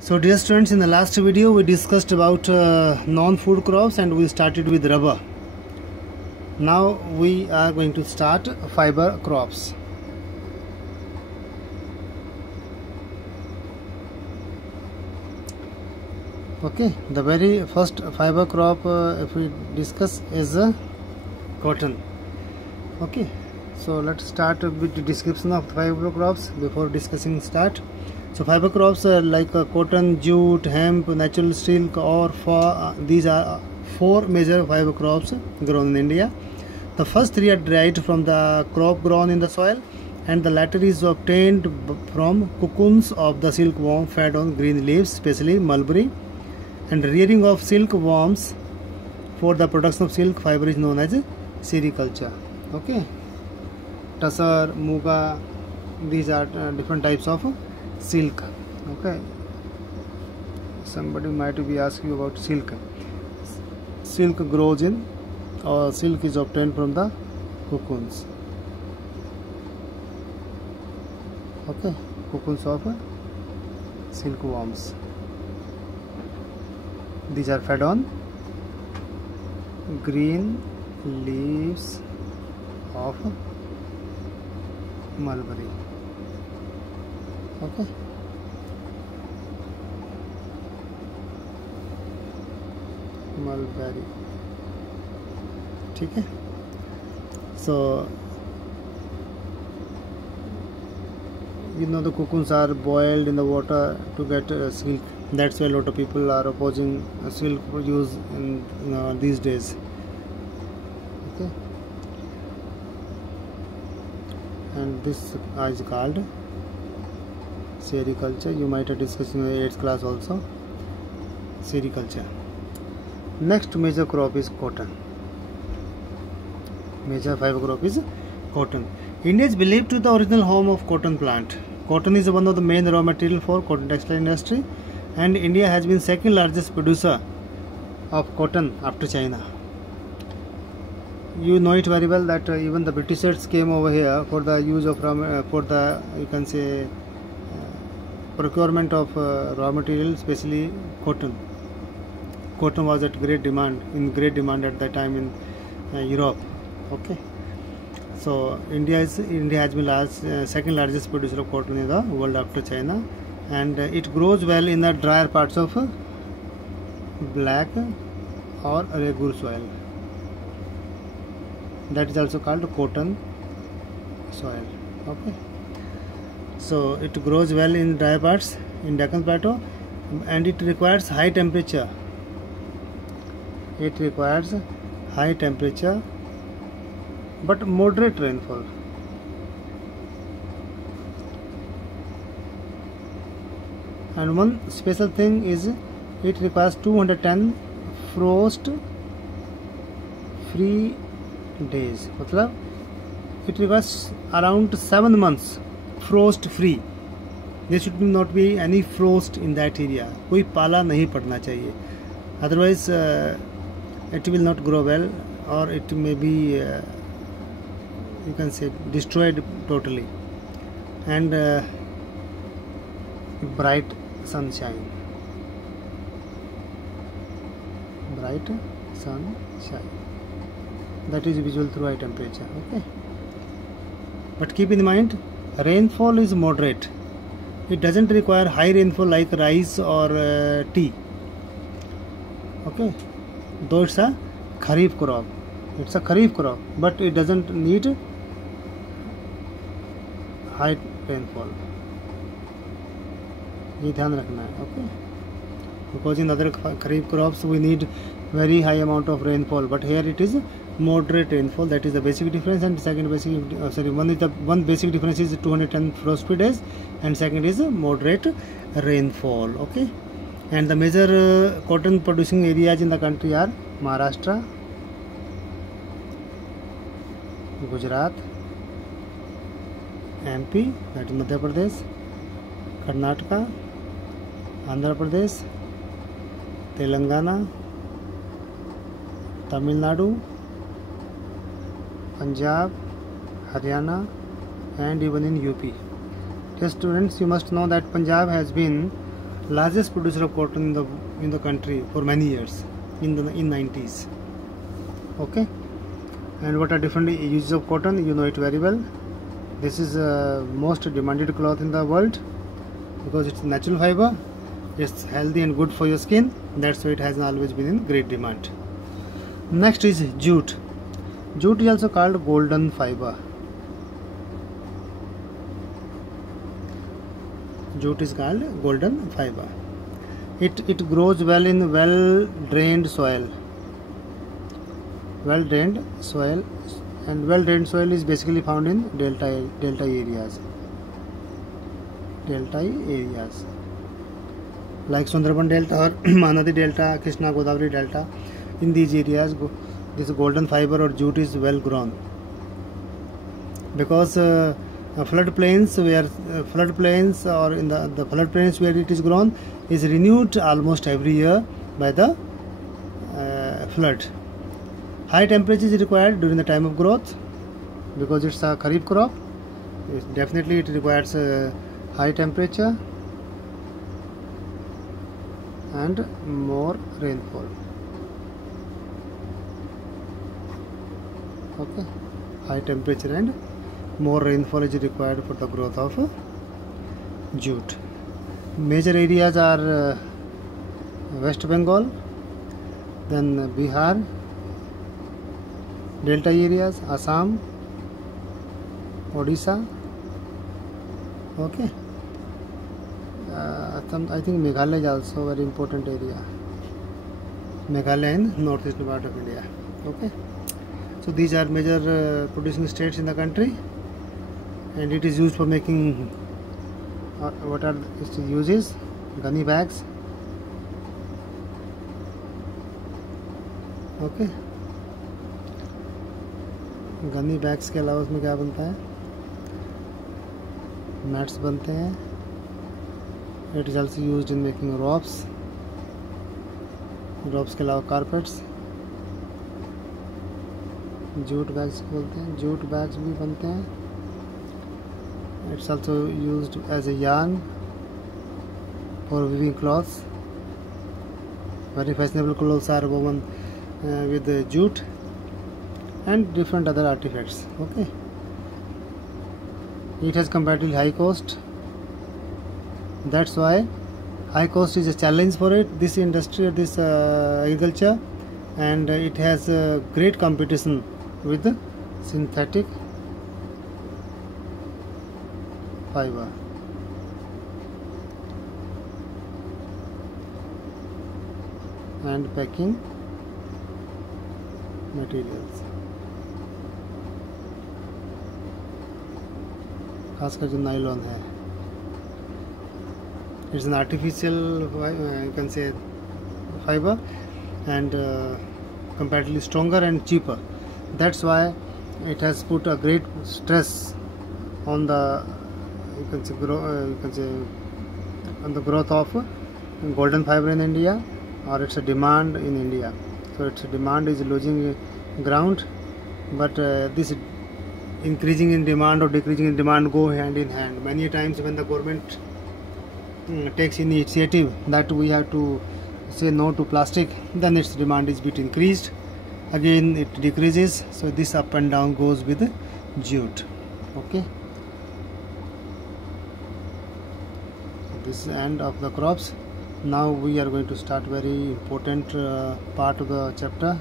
So dear students, in the last video we discussed about non-food crops and we started with rubber. Now we are going to start fiber crops. Okay, the very first fiber crop if we discuss is cotton. Okay, so let's start with the description of fiber crops before discussing start. So fiber crops are like cotton, jute, hemp, natural silk or these are four major fiber crops grown in India. The first three are derived from the crop grown in the soil, and the latter is obtained from cocoons of the silkworm fed on green leaves, especially mulberry. And rearing of silkworms for the production of silk fiber is known as sericulture. Okay, tussar, muga, these are different types of silk. Okay, somebody might be asking you about silk. Silk grows in or silk is obtained from the cocoons. Okay, cocoons of silkworms. These are fed on green leaves of mulberry. Okay, mulberry. ठीक है. So you know the cocoons are boiled in the water to get silk. That's why a lot of people are opposing silk use in these days. Okay, and this is called sericulture. You might have discussed in the 8th class also. Sericulture. Next major crop is cotton. Major fiber crop is cotton. India is believed to be the original home of cotton plant. Cotton is one of the main raw material for cotton textile industry, and India has been second largest producer of cotton after China. You know it very well that even the Britishers came over here for the use of you can say procurement of raw material, especially cotton. Cotton was in great demand at that time in Europe. Okay, so India has been second largest producer of cotton in the world after China, and it grows well in the drier parts of black or regur soil. That is also called cotton soil. Okay, so it grows well in dry parts in Deccan Plateau, and it requires high temperature. It requires high temperature but moderate rainfall. And one special thing is it requires 210 frost free days. मतलब it requires around 7 months frost free. There should not be any frost in that area. कोई पाला नहीं पड़ना चाहिए. Otherwise it will not grow well, or it may be you can say destroyed totally. And bright sunshine. That is visible through high temperature. Okay, but keep in mind rainfall is moderate. It doesn't require high rainfall like rice or tea. Okay, though it's a kharif crop, but it doesn't need high rainfall. ये ध्यान रखना है. Okay, because in other kharif crops we need very high amount of rainfall, but here it is moderate rainfall. That is the basic difference. And second one basic difference is 210 frost free days, and second is moderate rainfall. Okay, and the major cotton producing areas in the country are Maharashtra, Gujarat, MP, that is Madhya Pradesh, Karnataka, Andhra Pradesh, Telangana, Tamil Nadu, Punjab, Haryana, and even in UP. Dear students, you must know that Punjab has been largest producer of cotton in the country for many years in 90s. Okay, and what are different uses of cotton? You know it very well. This is most demanded cloth in the world because it's natural fiber. It's healthy and good for your skin. That's why it has always been in great demand. Next is jute. Jute is also called golden fiber. Jute is called golden fiber. It grows well in well-drained soil. Well-drained soil, and well-drained soil is basically found in delta areas. Delta areas like Sundarban Delta or Mahanadi Delta, Krishna Godavari Delta. In these areas, this golden fiber or jute is well grown because floodplains or in the floodplains where it is grown is renewed almost every year by the flood. High temperature is required during the time of growth because it's a kharif crop. Definitely it requires high temperature and more rainfall. Okay, high temperature and more rainfall is required for the growth of jute. Major areas are West Bengal, then Bihar, delta areas, Assam, Odisha. Okay, I think Meghalaya is also a very important area. Meghalaya in northeastern part of India. Okay, so these are major producing states in the country, and it is used for making what are its uses? Gunny bags. Okay, gunny bags के अलावा उसमें क्या बनता है? Mats बनते हैं. It is also used in making ropes. Ropes के अलावा कारपेट्स. जूट बैग्स बोलते हैं. जूट बैग्स भी बनते हैं. It's also used as a yarn for weaving clothes. Very fashionable clothes are woven with jute and different other artifacts. Okay, it has comparatively high cost. That's why high cost is a challenge for this industry or this agriculture, and it has great competition with synthetic fiber. And packing materials, खासकर जो nylon है, it's an artificial you can say fiber and comparatively stronger and cheaper. That's why it has put a great stress on the on the growth of golden fiber in India, or its a demand in India. So its demand is losing ground, but this increasing in demand or decreasing in demand go hand in hand. Many times when the government takes initiative that we have to say no to plastic, then its demand is bit increased, again it decreases. So this up and down goes with jute. Okay, this is the end of the crops. Now we are going to start very important part of the chapter,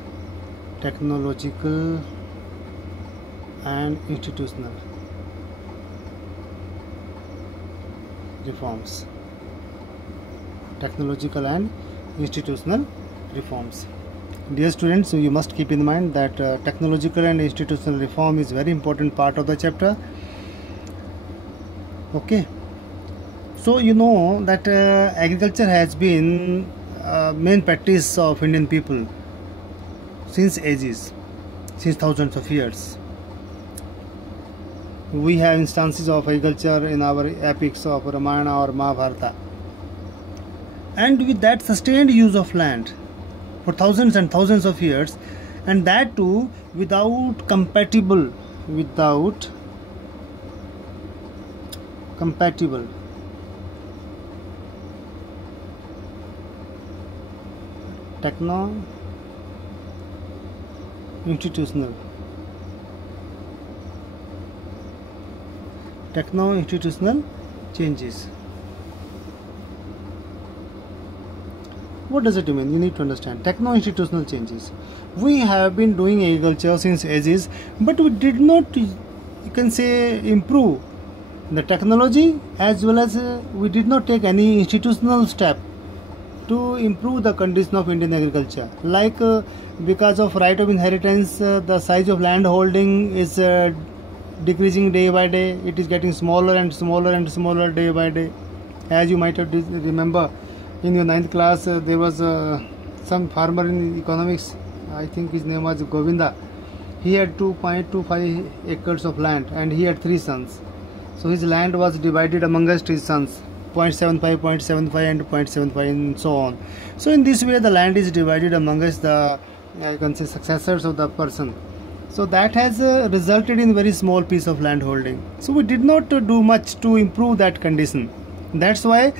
technological and institutional reforms. Technological and institutional reforms. Dear students, you must keep in mind that technological and institutional reform is very important part of the chapter. Okay, so you know that agriculture has been main practice of Indian people since ages, since thousands of years. We have instances of agriculture in our epics of Ramayana or Mahabharata, and with that sustained use of land for thousands and thousands of years, and that too without compatible Techno-institutional changes. What does it mean? You need to understand. Techno-institutional changes. We have been doing agriculture since ages, but we did not, you can say, improve the technology, as well as we did not take any institutional step to improve the condition of Indian agriculture. Like because of right of inheritance, the size of land holding is decreasing day by day. It is getting smaller and smaller and smaller day by day. As you might have remember, in your 9th class, there was some farmer in economics. I think his name was Govinda. He had 2.25 acres of land, and he had 3 sons. So his land was divided amongst his sons, 0.75, 0.75 and 0.75 and so on. So in this way the land is divided amongst the you can say successors of the person. So that has resulted in very small piece of land holding. So we did not do much to improve that condition. That's why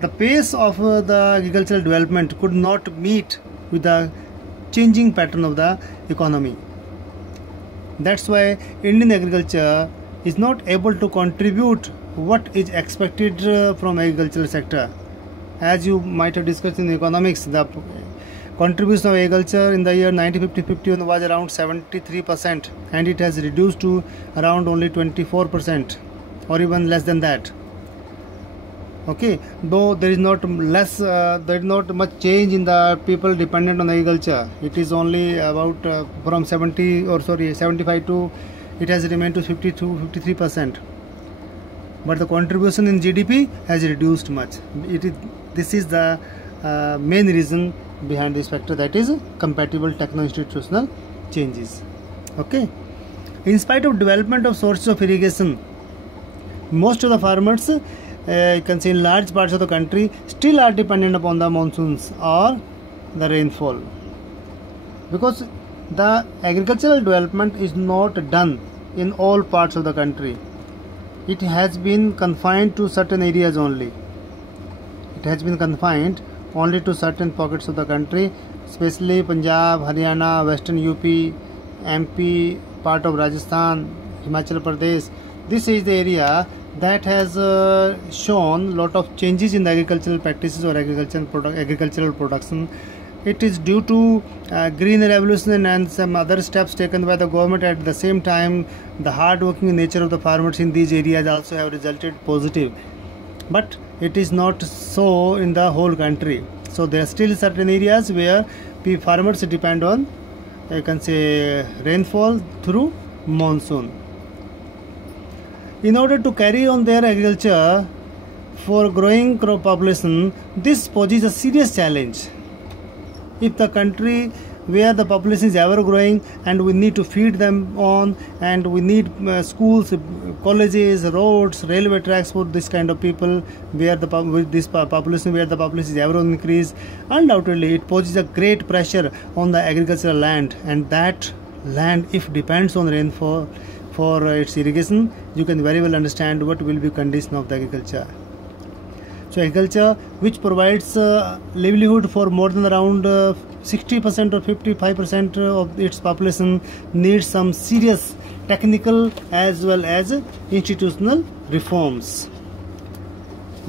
the pace of the agricultural development could not meet with the changing pattern of the economy. That's why Indian agriculture is not able to contribute what is expected from agricultural sector. As you might have discussed in economics, the contribution of agriculture in the year 1950-51 was around 73%, and it has reduced to around only 24% or even less than that. Okay, though there is not much change in the people dependent on agriculture. It is only about from 75 to it has remained to 53%. But the contribution in GDP has reduced much. This is the main reason behind this factor, that is compatible techno-institutional changes. Okay, in spite of development of sources of irrigation, most of the farmers, you can say in large parts of the country, still are dependent upon the monsoons or the rainfall, because the agricultural development is not done in all parts of the country. It has been confined to certain areas only. It has been confined only to certain pockets of the country, especially Punjab, Haryana, Western UP, MP, part of Rajasthan, Himachal Pradesh. This is the area that has shown lot of changes in the agricultural practices or agricultural production. It is due to green revolution and some other steps taken by the government. At the same time, the hard working nature of the farmers in these areas also have resulted positive. But it is not so in the whole country. So there are still certain areas where farmers depend on, you can say, rainfall through monsoon. In order to carry on their agriculture for growing crop population, this poses a serious challenge. If the country where the population is ever growing and we need to feed them on, and we need schools, colleges, roads, railway tracks for this kind of people, where the population is ever on increase, undoubtedly it poses a great pressure on the agricultural land, and that land, if depends on rainfall for its irrigation, you can very well understand what will be condition of the agriculture. So agriculture, which provides livelihood for more than around 60% or 55% of its population, needs some serious technical as well as institutional reforms.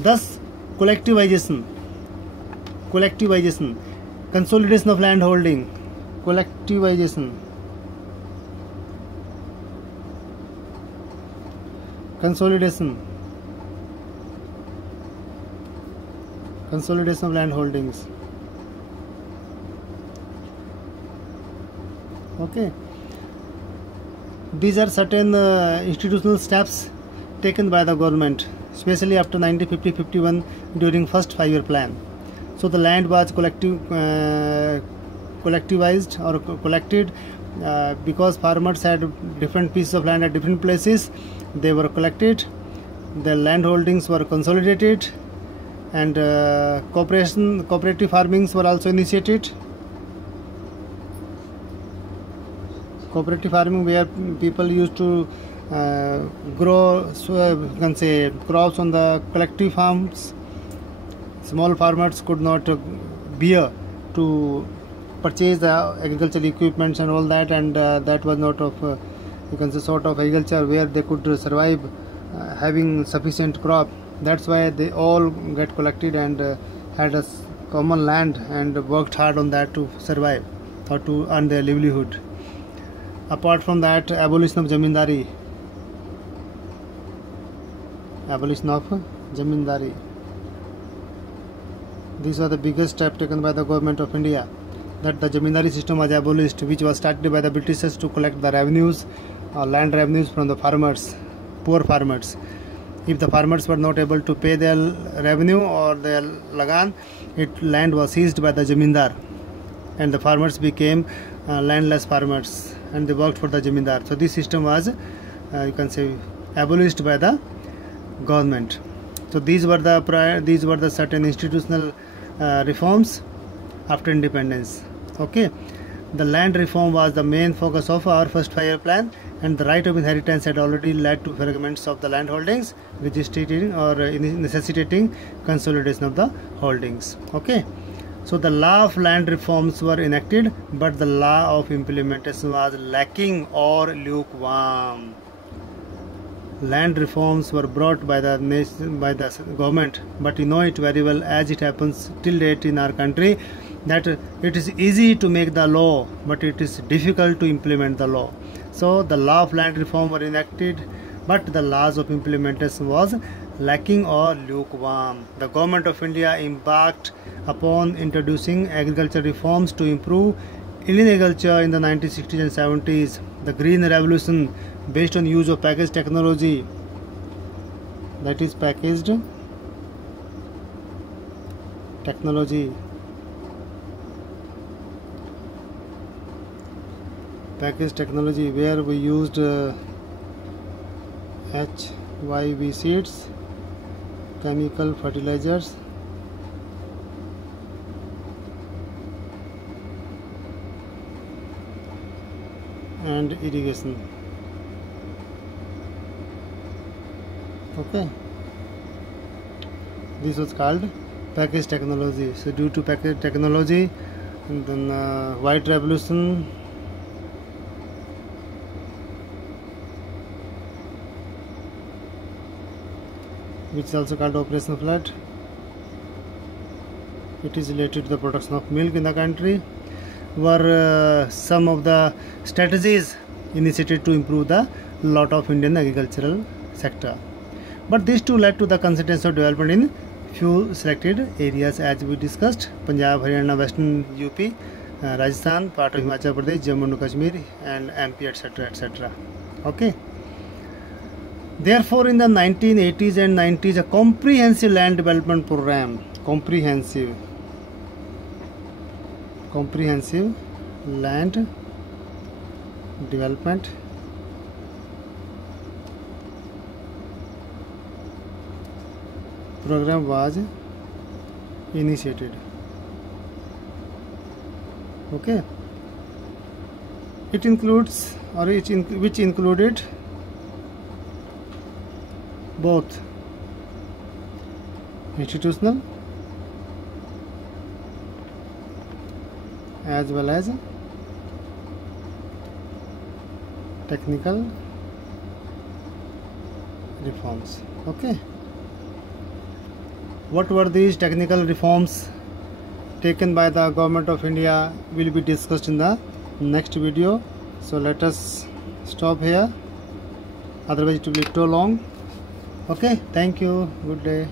Thus, collectivization, consolidation of land holding, collectivization, consolidation of land holdings. Okay, these are certain institutional steps taken by the government, especially after 1950-51 during first 5-year plan. So the land was collectivized or collected because farmers had different pieces of land at different places. They were collected, the land holdings were consolidated, and cooperative farmings were also initiated. Cooperative farming, where people used to grow, you can say, crops on the collective farms. Small farmers could not bear to purchase the agricultural equipments and all that, and that was not of you can say sort of agriculture where they could survive having sufficient crop. That's why they all get collected and had a common land and worked hard on that to survive or to earn their livelihood. Apart from that, abolition of zamindari. Abolition of zamindari. These are the biggest step taken by the government of India, that the zamindari system was abolished, which was started by the Britishers to collect the revenues, land revenues from the farmers, poor farmers. If the farmers were not able to pay their revenue or their lagan, land was seized by the zamindar, and the farmers became landless farmers, and they worked for the zamindar. So this system was you can say abolished by the government. So these were the certain institutional reforms after independence. Okay, the land reform was the main focus of our first 5-year plan, and the right of inheritance had already led to fragments of the land holdings, registering or necessitating consolidation of the holdings. Okay, so the law of land reforms were enacted, but the law of implementation was lacking or lukewarm. Land reforms were brought by the government, but you know it very well, as it happens till date in our country, that it is easy to make the law, but it is difficult to implement the law. So the law of land reform were enacted, but the laws of implementation was lacking or lukewarm. The government of India embarked upon introducing agricultural reforms to improve Indian agriculture in the 1960s and 70s. The Green Revolution, based on use of packaged technology, that is packaged technology, where we used HYV seeds, chemical fertilizers, and irrigation. Okay, this was called package technology. So due to package technology, and then white revolution, which is also called Operation Flood, it is related to the production of milk in the country, were some of the strategies initiated to improve the lot of Indian agricultural sector. But these two led to the concentration of development in few selected areas, as we discussed: Punjab, Haryana, Western UP, Rajasthan, part of Himachal Pradesh, Jammu and Kashmir, and MP, etc., etc. Okay. Therefore, in the 1980s and 90s, a comprehensive land development program, comprehensive land development program was initiated. Okay, it includes which included both institutional as well as technical reforms. Okay, what were these technical reforms taken by the government of India will be discussed in the next video. So let us stop here, otherwise it will be too long. Okay, thank you, good day.